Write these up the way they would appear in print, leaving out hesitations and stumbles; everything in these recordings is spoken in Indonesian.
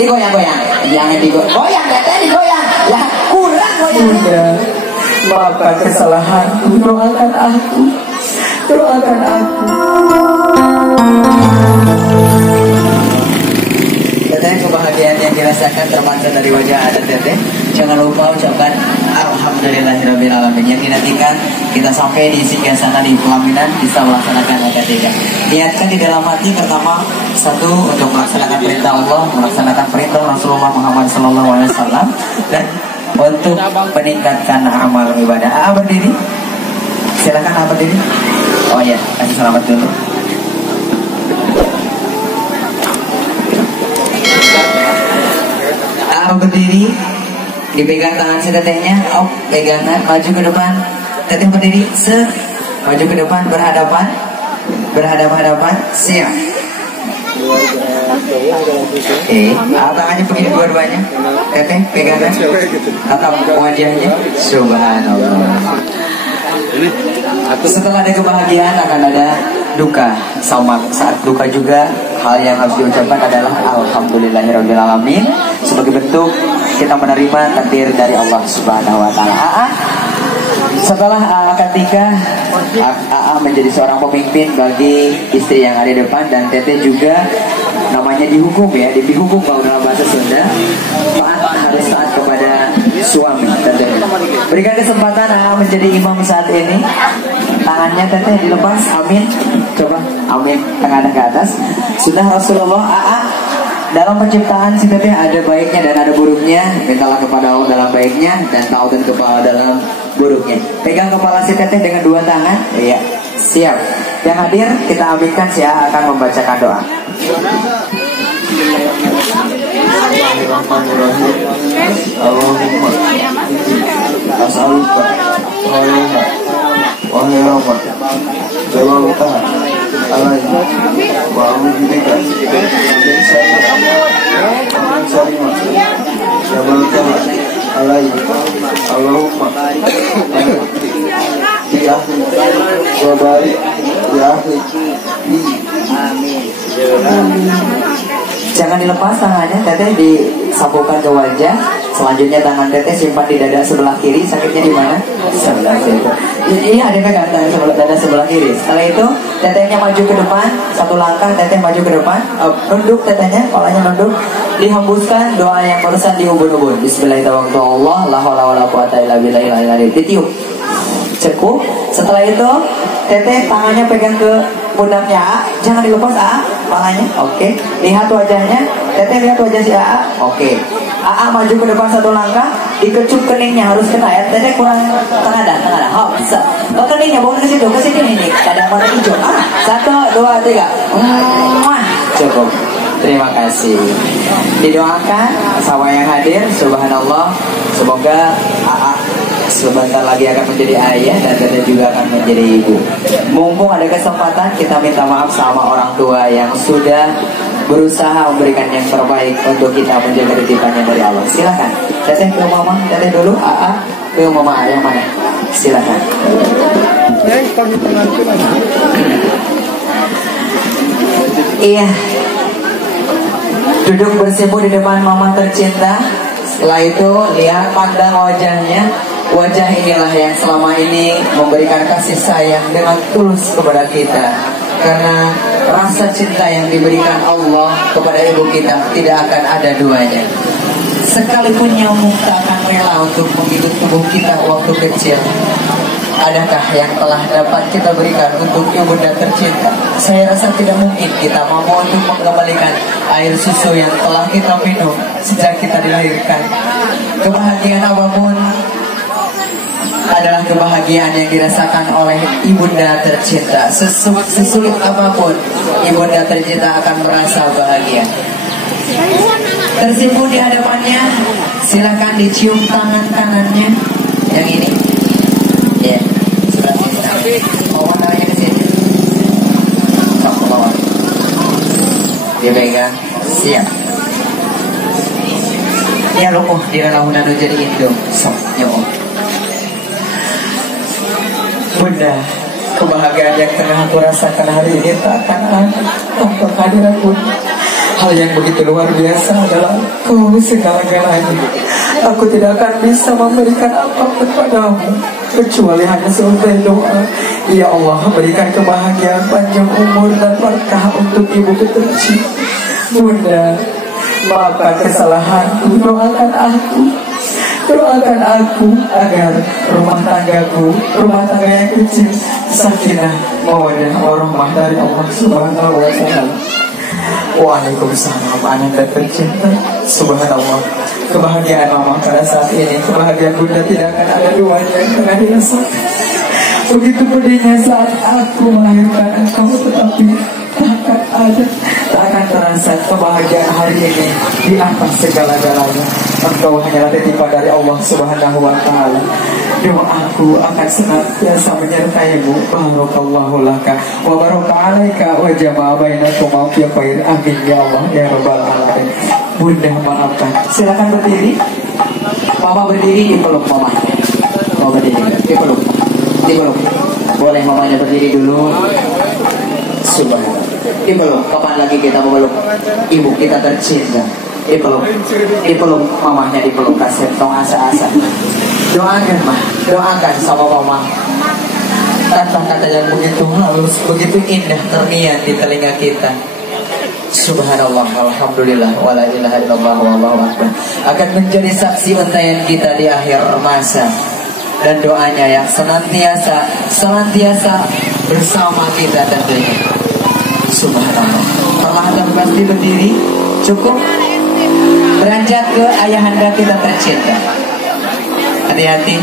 Digoyang-goyang. Jangan digoyang, teteh digoyang. Lah kurang goyangnya. Bunda, maafkan kesalahanku, doakan aku. Doakan aku. Teteh, kebahagiaan yang dirasakan terpancar dari wajah adat teteh. Jangan lupa ucapkan alhamdulillahirobbilalamin. Yang dinantikan kita sampai di singgasana di pelaminan bisa melaksanakan akad nikah. Niatkan di dalam hati pertama satu untuk melaksanakan perintah Allah, melaksanakan perintah Rasulullah Muhammad SAW, dan untuk meningkatkan amal ibadah. Berdiri. Silakan berdiri. Oh ya, kasih selamat dulu. Berdiri, dipegang tangan si tetehnya. Oh, pegangan, maju ke depan. Teteh berdiri, maju ke depan, berhadapan, siap. Tangannya begini dua-duanya. Teteh pegangan, tatap wajahnya. Subhanallah. Setelah ada kebahagiaan akan ada duka. Sama saat duka juga hal yang harus diucapkan adalah alhamdulillahirobbilalamin, sebagai bentuk kita menerima takdir dari Allah Subhanahu wa taala. Setelah akad nikah, AA menjadi seorang pemimpin bagi istri yang ada di depan, dan teteh juga namanya dihukum ya, dihukum kalau dalam bahasa Sunda, harus taat kepada suami teteh. Berikan kesempatan AA menjadi imam saat ini. Tangannya teteh dilepas, amin. Coba, amin, tengadah ke atas. Sunnah Rasulullah. AA dalam penciptaan si teteh ada baiknya dan ada buruknya. Mintalah kepada Allah dalam baiknya dan tautan kepada dalam buruknya. Pegang kepala si teteh dengan dua tangan. Iya, siap. Yang hadir kita aminkan, si AA akan membacakan doa. Allahumma as'aluka wa rahmat jawabta alaihi wa a'udzubika min syarri ma jawabta alaihi. Allahumma bi ahli wa barik bi ahli. Amin. Jangan dilepas tangannya, teteh disambungkan ke wajah. Selanjutnya tangan teteh simpan di dada sebelah kiri. Sakitnya di mana? Sebelah kiri. Ini ada pegang sebelah dada sebelah kiri. Setelah itu tetehnya maju ke depan, satu langkah teteh maju ke depan. Nunduk tetehnya, kepalanya nunduk. Dihembuskan doa yang barusan diubun-ubun. Bismillahirrahmanirrahim. La haula wala quwata illa billah. Ditiup. Cukup. Setelah itu teteh tangannya pegang ke pundaknya. Jangan dilepas palanya. Oke. Lihat wajahnya. Teteh lihat wajah si AA. Oke. AA maju ke depan satu langkah. Dikecup keningnya, harus kena ya. Teteh kurang tengadah. Hop. Ke keningnya bawa ke situ, ke sini nih. Kadang mana hijau. 1, 2, 3. Cukup. Terima kasih. Didoakan sama yang hadir. Subhanallah. Semoga AA sebentar lagi akan menjadi ayah dan teteh juga akan menjadi ibu. Mumpung ada kesempatan, kita minta maaf sama orang tua yang sudah berusaha memberikan yang terbaik untuk kita menjaga titipannya dari Allah. Silakan. Teteh ke mama, teteh dulu. AA ke mama yang mana? Silakan. Iya. Duduk bersimpuh di depan mama tercinta. Setelah itu lihat, pandang wajahnya. Wajah inilah yang selama ini memberikan kasih sayang dengan tulus kepada kita. Karena rasa cinta yang diberikan Allah kepada ibu kita tidak akan ada duanya. Sekalipun nyamuk tak akan rela untuk menghidup tubuh kita waktu kecil. Adakah yang telah dapat kita berikan untuk ibunda tercinta? Saya rasa tidak mungkin kita mampu untuk mengembalikan air susu yang telah kita minum sejak kita dilahirkan. Kebahagiaan apapun adalah kebahagiaan yang dirasakan oleh ibunda tercinta. Sesulit apapun, ibunda tercinta akan merasa bahagia. Tersimpul di hadapannya, silakan dicium tangan kanannya. Yang ini, ya, sebelah sini. Bawa tangannya ke sini. Sok bawa. Dia pegang, siap. Ya lukuh, dia lahunan jadi indung. Sok, nyok. Bunda, kebahagiaan yang tengah aku rasakan hari ini tak akan ada tanpa kehadiran Bunda. Hal yang begitu luar biasa adalah Kau segala-galanya. Aku tidak akan bisa memberikan apapun padamu kecuali hanya sebagai doa. Ya Allah, berikan kebahagiaan, panjang umur dan berkah untuk ibu tercinta. Bunda, maafkan kesalahanku, doakan aku. Doakan aku agar rumah tanggaku, rumah tangga yang kecil, sakinah, mawaddah, warahmah dari Allah Subhanahu wa Ta'ala. Waalaikumsalam, anak dan tercinta. Subhanallah, kebahagiaan mama pada saat ini, kebahagiaan bunda tidak akan ada duanya yang tengah dirasakan. Begitu pedihnya saat aku melahirkan engkau, tetapi tak akan terasa kebahagiaan hari ini di atas segala-galanya. Engkau hanyalah titipan dari Allah Subhanahu wa Ta'ala. Doaku akan senantiasa menyertaimu. Barakallahu laka wa baraka alaika wa jama'a bainakum fi khair. Amin ya Allah ya rabbal alamin. Bunda maafkan. Silakan berdiri. Mama berdiri, dipeluk mama. Mama berdiri, dipeluk. Boleh mamanya berdiri dulu. Subhanallah. Dipeluk. Kapan lagi kita memeluk ibu kita tercinta? Dipeluk mamahnya, dipeluk, kasih tong asa-asa. Doakan mah, doakan sama mama. Kata-kata yang begitu halus, begitu indah terniat di telinga kita. Subhanallah, alhamdulillah, wala ilaha illallah, wallahu akbar. Akan menjadi saksi untayan kita di akhir masa. Dan doanya yang senantiasa bersama kita tentunya. Subhanallah. Perlahan dan pasti berdiri. Cukup. Beranjak ke ayahanda kita tercinta. Hati-hati.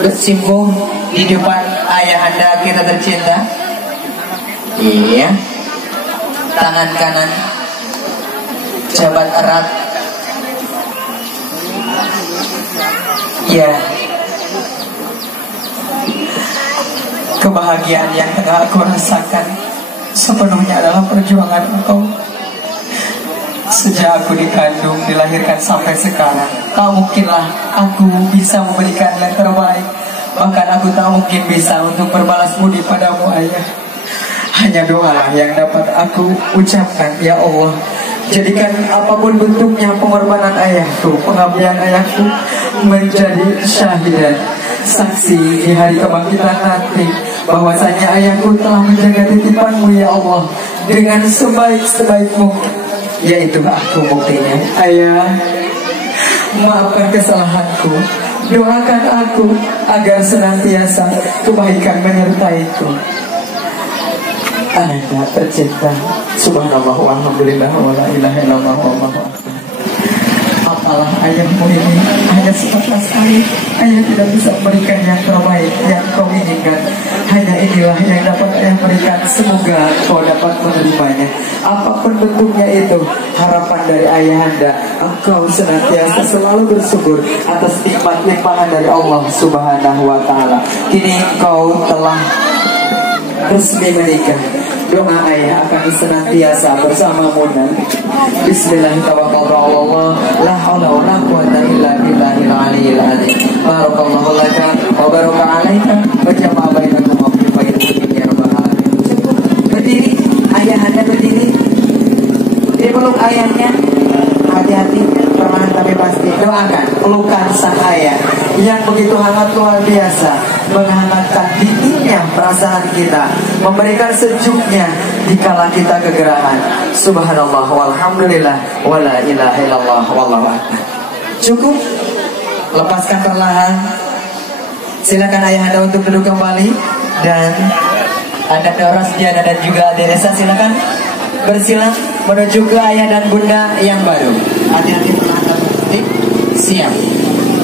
Bersimbung di depan ayahanda kita tercinta. Iya. Tangan kanan jabat erat. Ya. Kebahagiaan yang tengah aku rasakan sepenuhnya adalah perjuangan engkau. Sejak aku dikandung, dilahirkan sampai sekarang, tak mungkinlah aku bisa memberikan yang terbaik. Bahkan aku tak mungkin bisa untuk berbalas budi padamu ayah. Hanya doalah yang dapat aku ucapkan. Ya Allah, jadikan apapun bentuknya pengorbanan ayahku, pengabdian ayahku menjadi syahidan, saksi di hari kebangkitan nanti, bahwasanya ayahku telah menjaga titipanmu ya Allah dengan sebaik-sebaik mungkin. Yaitu aku buktinya. Ayah, maafkan kesalahanku, doakan aku agar senantiasa kebaikan menyertaiku. Ananda tercinta. Subhanallah, walhamdulillah, wala ilaha illallah, wallahu akbar. Apalah ayahmu ini hanya sebatas air. Ayah tidak bisa memberikan yang terbaik yang kau inginkan. Hanya inilah yang dapat ayah berikan. Semoga kau dapat menerimanya. Apapun bentuknya itu, harapan dari ayahanda, engkau senantiasa selalu bersyukur atas nikmat-nikmat dari Allah Subhanahu wa Ta'ala. Kini engkau telah resmi menikah. Doa ayah akan senantiasa bersamamu nanti. Bismillahirrahmanirrahim. La haula wala quwwata illa billahil aliyyil azim. Barakallahu laka wa baraka alaika wa jama'a bainakum fi khairin ya rabbal alamin. Berdiri, ayah anda berdiri. Dipeluk ayahnya. Hati-hati, perlahan tapi pasti. Doakan pelukan sang ayah yang begitu hangat luar biasa, menghangatkan dinginnya perasaan kita, memberikan sejuknya dikala kita kegerahan. Subhanallah, walhamdulillah, wala ilaha illallah, wallahu akbar. Cukup. Lepaskan perlahan. Silakan ayah anda untuk duduk kembali. Dan ada Doras Jana dan juga Teresa, silakan bersilang menuju ke ayah dan bunda yang baru. Hati-hati perlahan. Siap.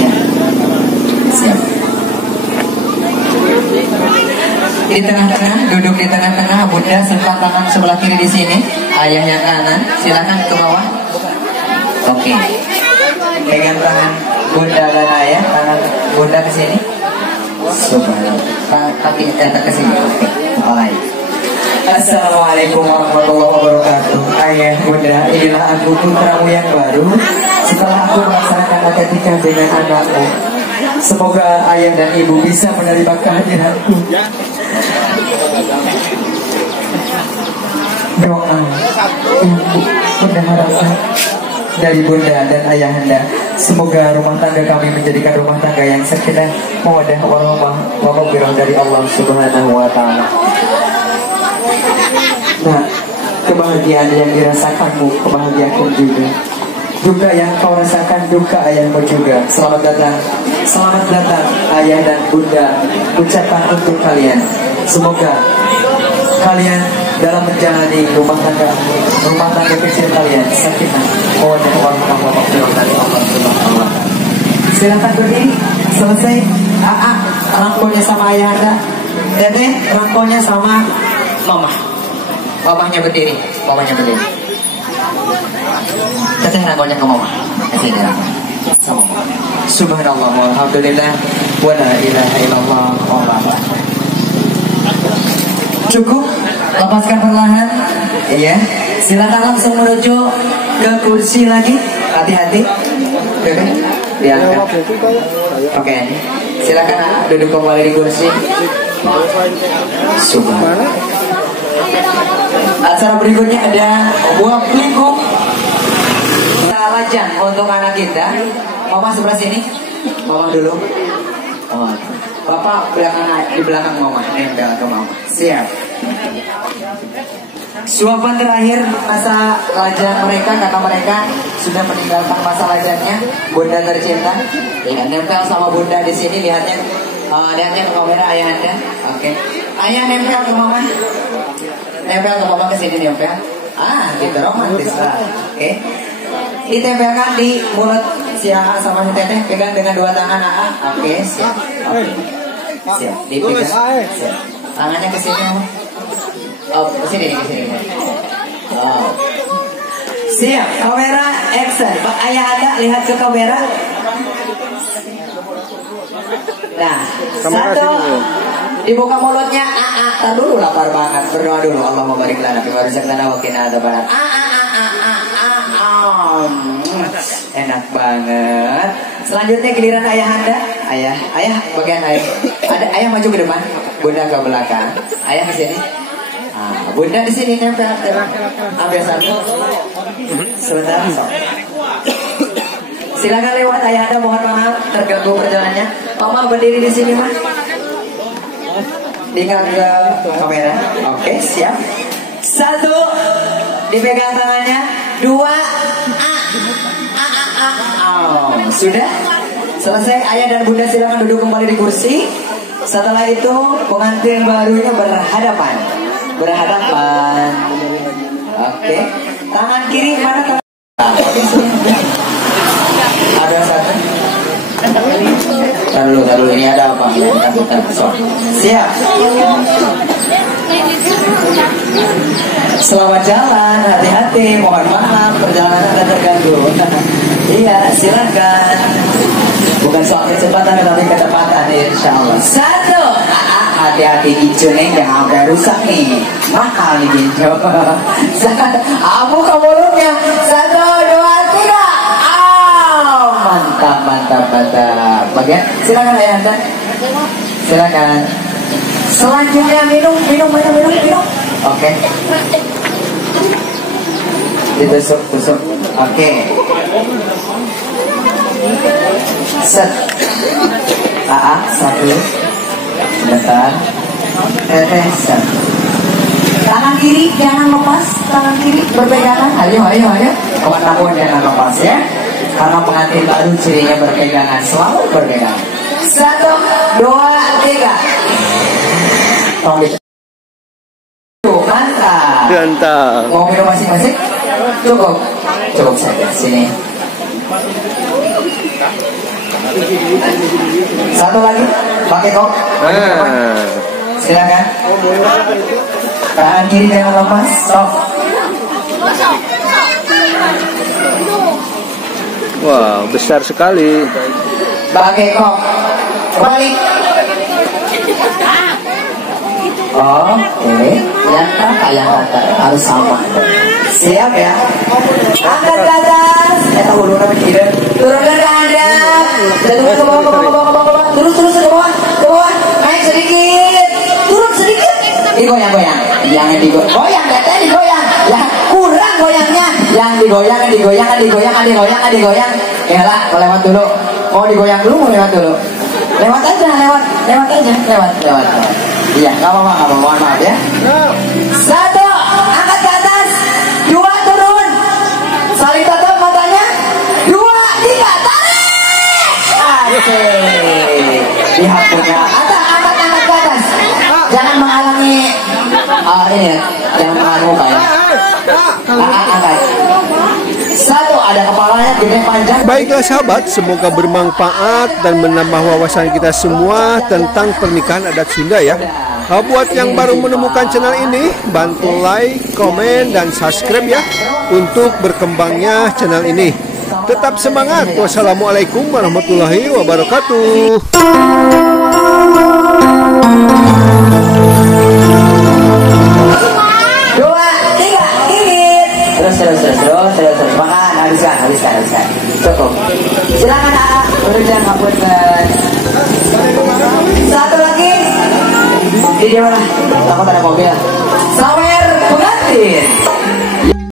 Ya. Siap. Di tengah-tengah, duduk di tengah-tengah, bunda serta tangan sebelah kiri di sini, ayah yang kanan, silakan ke bawah. Oke. Pegang tangan bunda dan ayah, tangan bunda ke sini. Subhanallah. Kaki ke sini. Oke. Baik. Assalamualaikum warahmatullahi wabarakatuh. Ayah, bunda, inilah aku putramu yang baru. Setelah aku melaksanakan akad nikah dengan anakmu, semoga ayah dan ibu bisa menerima kehadiranku. doa Bunda harapkan dari Bunda dan Ayahanda, semoga rumah tangga kami menjadikan rumah tangga yang sakinah, mawaddah warahmah wa maghfirah dari Allah Subhanahu wa taala. Nah, kebahagiaan yang dirasakanmu, kebahagiaanku juga. Duka yang kau rasakan, duka ayahmu juga. Selamat datang ayah dan bunda. Ucapkan untuk kalian, semoga kalian dalam menjalani rumah tangga kecil kalian sakinah, mawaddah warahmah wa maghfirah dari Allah Subhanahu wa taala. Silakan berdiri. Selesai. Rangkulnya sama ayahanda. Teteh rangkulnya sama mama. Mamanya berdiri. Teteh rangkulnya ke mama. Sini sama mama. Subhanallah walhamdulillah wa la ilaha illallah wallahu akbar. Cukup, lepaskan perlahan. Iya. Silakan langsung menuju ke kursi lagi. Hati-hati. Diangkat. Oke. Silakan duduk kembali di kursi. Subhanallah. Acara berikutnya ada buah pelingkung lajang untuk anak kita. Mama sebelah sini. Mama dulu. Bapak di belakang mama. Nempel ke mama. Siap. Suapan terakhir masa lajang mereka, kakak mereka sudah meninggalkan masa lajangnya. Bunda tercinta. Ya, nempel sama bunda di sini, lihatnya ke kamera ayahanda. Oke. Ayah nempel ke mama. Nempel ke mama ke sini nempel. Gitu romantis lah. Oke. Ditempelkan di mulut si AA sama si Teteh, pegang dengan dua tangan AA. Oke, siap. Oke. Siap. Dipegang. Siap. Tangannya ke sini. Ke sini. Siap. Kamera action. Pak ayah ada lihat ke kamera. Nah, satu. Dibuka mulutnya. Tar dulu lapar banget. Berdoa dulu. Allahumma barik lana fi rizqina wa qina adzabannar. Enak banget. Selanjutnya giliran ayahanda. Ayah bagian ayah. Ayah maju ke depan, bunda ke belakang. Ayah ke sini. Bunda di sini nempel. Ambil satu. Sebentar. Silakan lewat ayahanda, mohon maaf terganggu perjalanannya. Mama berdiri di sini mah. Tinggal ke kamera. Oke, siap. Satu, dipegang tangannya. Dua, sudah selesai. Ayah dan bunda silakan duduk kembali di kursi. Setelah itu pengantin barunya berhadapan. Oke. Tangan kiri mana tangan? Ada satu. Taruh ini ada apa? Siap. Selamat jalan, hati-hati, mohon maaf perjalanan Anda terganggu. Iya, silakan. Bukan soal kecepatan tapi ketepatan, insya Allah. Satu, hati-hati hijau nih, jangan sampai rusak nih. Mahal nih hijau. Abu ke mulutnya. Satu, dua, tiga. Mantap. Bagian, silakan ayah Anda. Silakan. Selanjutnya minum. Oke. Ditusuk. Oke. Set. Satu. Sebentar. Set. Tangan kiri jangan lepas. Tangan kiri berpegangan. Ayo. Kawan-kawan jangan lepas ya. Karena pengantin baru cirinya berpegangan, selalu berpegangan. Satu, dua, tiga. Mantap. Mau minum masing-masing? Cukup saja. Sini. Satu lagi, pakai kok. Silakan. Tangan kiri jangan lepas. Stop. Wow, besar sekali. Pakai kok. Kembali. Oke, yang kata harus sama. Siap ya. Angkat ke atas. Turun ke hadap. Turun ke bawah. Terus ke bawah. Naik sedikit. Turun sedikit. Digoyang. Jangan digoyang. Teteh digoyang. Ya kurang goyangnya. Yang digoyang. Ya lah, lewat dulu. Mau digoyang dulu, mau lewat dulu. Lewat aja. Iya, nggak apa-apa, mohon maaf ya. 1, angkat ke atas. 2, turun. Saling tatap matanya. 2, 3, tarik. Asik. Lihat punya. Angkat ke atas. Jangan menghalangi. Ini ya, jangan menghalangi muka ya. Angkat. 1, ada kepalanya gede panjang. Baiklah sahabat, semoga bermanfaat dan menambah wawasan kita semua tentang pernikahan adat Sunda ya. Buat yang baru menemukan channel ini, bantu like, komen, dan subscribe ya untuk berkembangnya channel ini. Tetap semangat. Wassalamualaikum warahmatullahi wabarakatuh. Terus makan, habiskan. Cukup. Silakan AA, udah ngapunten. 1 lagi. Di mana? Takut ada mobil. Sawer pengantin.